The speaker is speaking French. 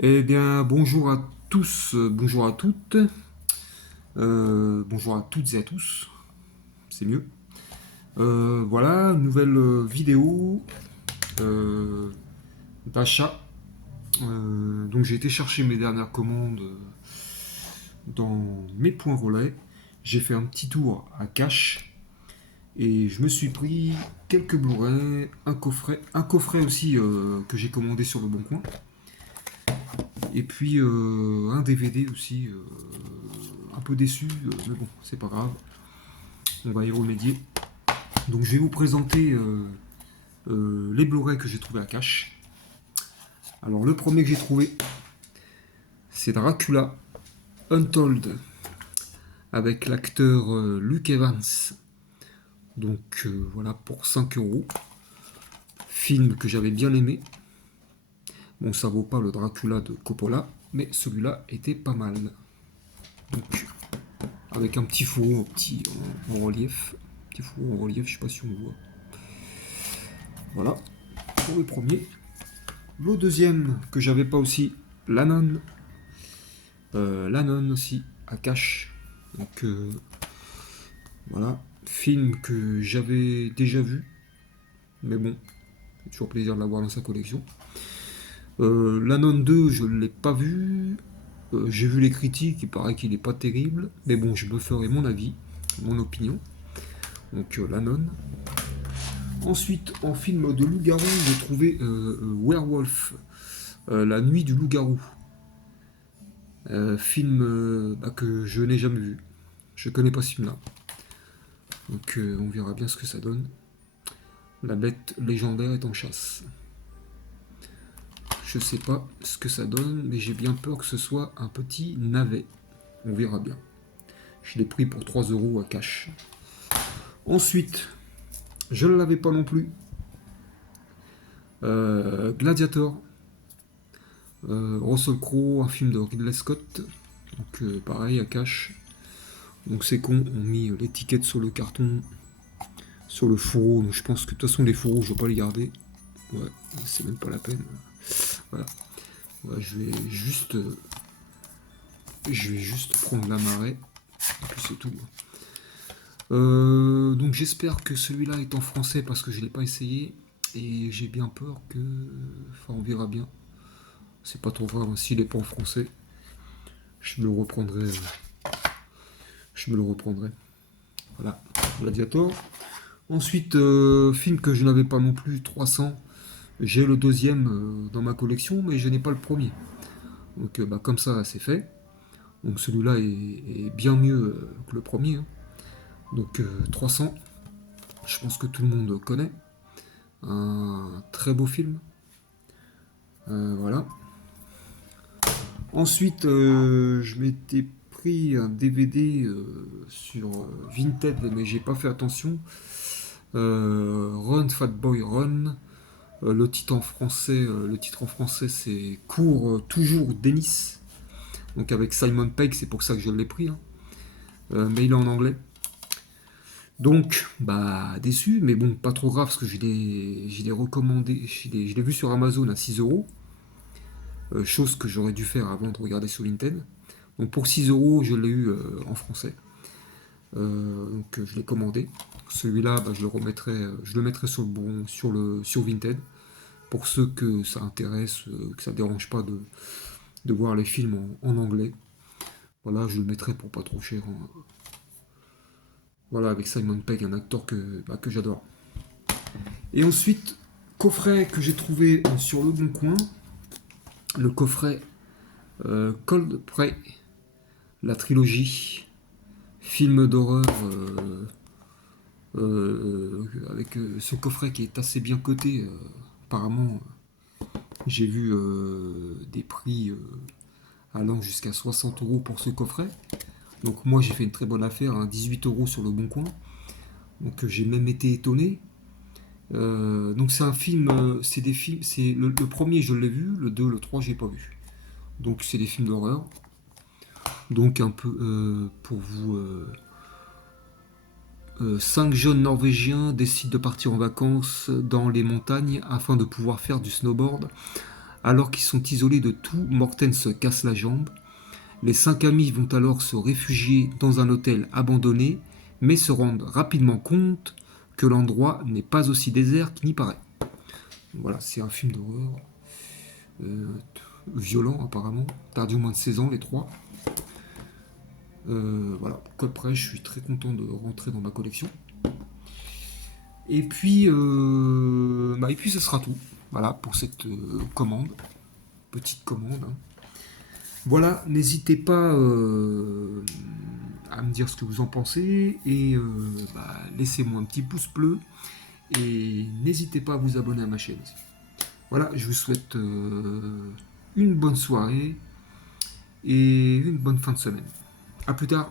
Eh bien, bonjour à tous, bonjour à toutes, bonjour à toutes et à tous, c'est mieux. Voilà, nouvelle vidéo euh, d'achat. Donc j'ai été chercher mes dernières commandes dans mes points relais. J'ai fait un petit tour à Cash et je me suis pris quelques Blu-ray, un coffret aussi que j'ai commandé sur le Bon Coin, et puis un DVD aussi. Un peu déçu, mais bon, c'est pas grave, on va y remédier. Donc je vais vous présenter les Blu-ray que j'ai trouvé à Cash. Alors le premier que j'ai trouvé, c'est Dracula Untold avec l'acteur Luke Evans. Donc voilà pour 5 euros. Film que j'avais bien aimé. Bon, ça vaut pas le Dracula de Coppola, mais celui-là était pas mal. Donc avec un petit fourreau en relief. Petit fourreau en relief, je sais pas si on voit. Voilà pour le premier. Le deuxième que j'avais pas aussi, L'Anon. L'Anon aussi, à Cash. Donc voilà, film que j'avais déjà vu, mais bon, c'est toujours plaisir de l'avoir dans sa collection. L'Anon 2, je ne l'ai pas vu. J'ai vu les critiques, il paraît qu'il n'est pas terrible, mais bon, je me ferai mon avis, mon opinion. Donc l'Anon. Ensuite, en film de loup-garou, j'ai trouvé Werewolf, La nuit du loup-garou. Film que je n'ai jamais vu. Je connais pas ce film-là. Donc on verra bien ce que ça donne. La bête légendaire est en chasse. Je sais pas ce que ça donne, mais j'ai bien peur que ce soit un petit navet. On verra bien. Je l'ai pris pour 3 euros à cash. Ensuite, je ne l'avais pas non plus. Gladiator. Russell Crowe, un film de Ridley Scott. Donc pareil à cash. Donc c'est con, on a mis l'étiquette sur le carton, sur le fourreau. Donc je pense que de toute façon les fourreaux, je ne vais pas les garder. Ouais, c'est même pas la peine. Voilà. Ouais, je vais juste prendre la marée. Et puis c'est tout. Donc j'espère que celui-là est en français parce que je ne l'ai pas essayé. Et j'ai bien peur que... Enfin, on verra bien. C'est pas trop grave, hein. S'il n'est pas en français, je me le reprendrai. Je me le reprendrai. Voilà. Gladiator. Ensuite, film que je n'avais pas non plus, 300. J'ai le deuxième dans ma collection, mais je n'ai pas le premier. Donc comme ça, c'est fait. Donc celui-là est bien mieux que le premier, hein. Donc 300, je pense que tout le monde connaît. Un très beau film. Voilà. Ensuite, je m'étais pris un DVD sur Vinted, mais j'ai pas fait attention. Run Fat Boy Run. Le titre en français, c'est Cours toujours Dennis. Donc avec Simon Pegg, c'est pour ça que je l'ai pris, hein. Mais il est en anglais. Donc, bah, déçu, mais bon, pas trop grave parce que je l'ai recommandé, je l'ai vu sur Amazon à 6 euros, chose que j'aurais dû faire avant de regarder sur Vinted. Donc pour 6 euros, je l'ai eu en français. Donc je l'ai commandé. Celui-là, bah, je le mettrai sur Vinted pour ceux que ça intéresse, que ça ne dérange pas de voir les films en anglais. Voilà, je le mettrai pour pas trop cher, hein. Voilà, avec Simon Pegg, un acteur que j'adore. Et ensuite, coffret que j'ai trouvé sur le Bon Coin, le coffret Cold Prey, la trilogie, film d'horreur avec ce coffret qui est assez bien coté. Apparemment, j'ai vu des prix allant jusqu'à 60 euros pour ce coffret. Donc moi j'ai fait une très bonne affaire, hein, 18 euros sur le Bon Coin. Donc j'ai même été étonné. Donc c'est un film, c'est des films, c'est le premier je l'ai vu, le 2, le 3 j'ai pas vu. Donc c'est des films d'horreur. Donc un peu pour vous, 5 jeunes Norvégiens décident de partir en vacances dans les montagnes afin de pouvoir faire du snowboard Alors qu'ils sont isolés de tout, Morten se casse la jambe. Les 5 amis vont alors se réfugier dans un hôtel abandonné, mais se rendent rapidement compte que l'endroit n'est pas aussi désert qu'il n'y paraît. Voilà, c'est un film d'horreur euh, violent apparemment, perdu au moins de 16 ans les trois. Voilà, donc après je suis très content de rentrer dans ma collection. Et puis ce sera tout. Voilà pour cette commande, petite commande, hein. Voilà, n'hésitez pas à me dire ce que vous en pensez et laissez-moi un petit pouce bleu et n'hésitez pas à vous abonner à ma chaîne aussi. Voilà, je vous souhaite une bonne soirée et une bonne fin de semaine. A plus tard.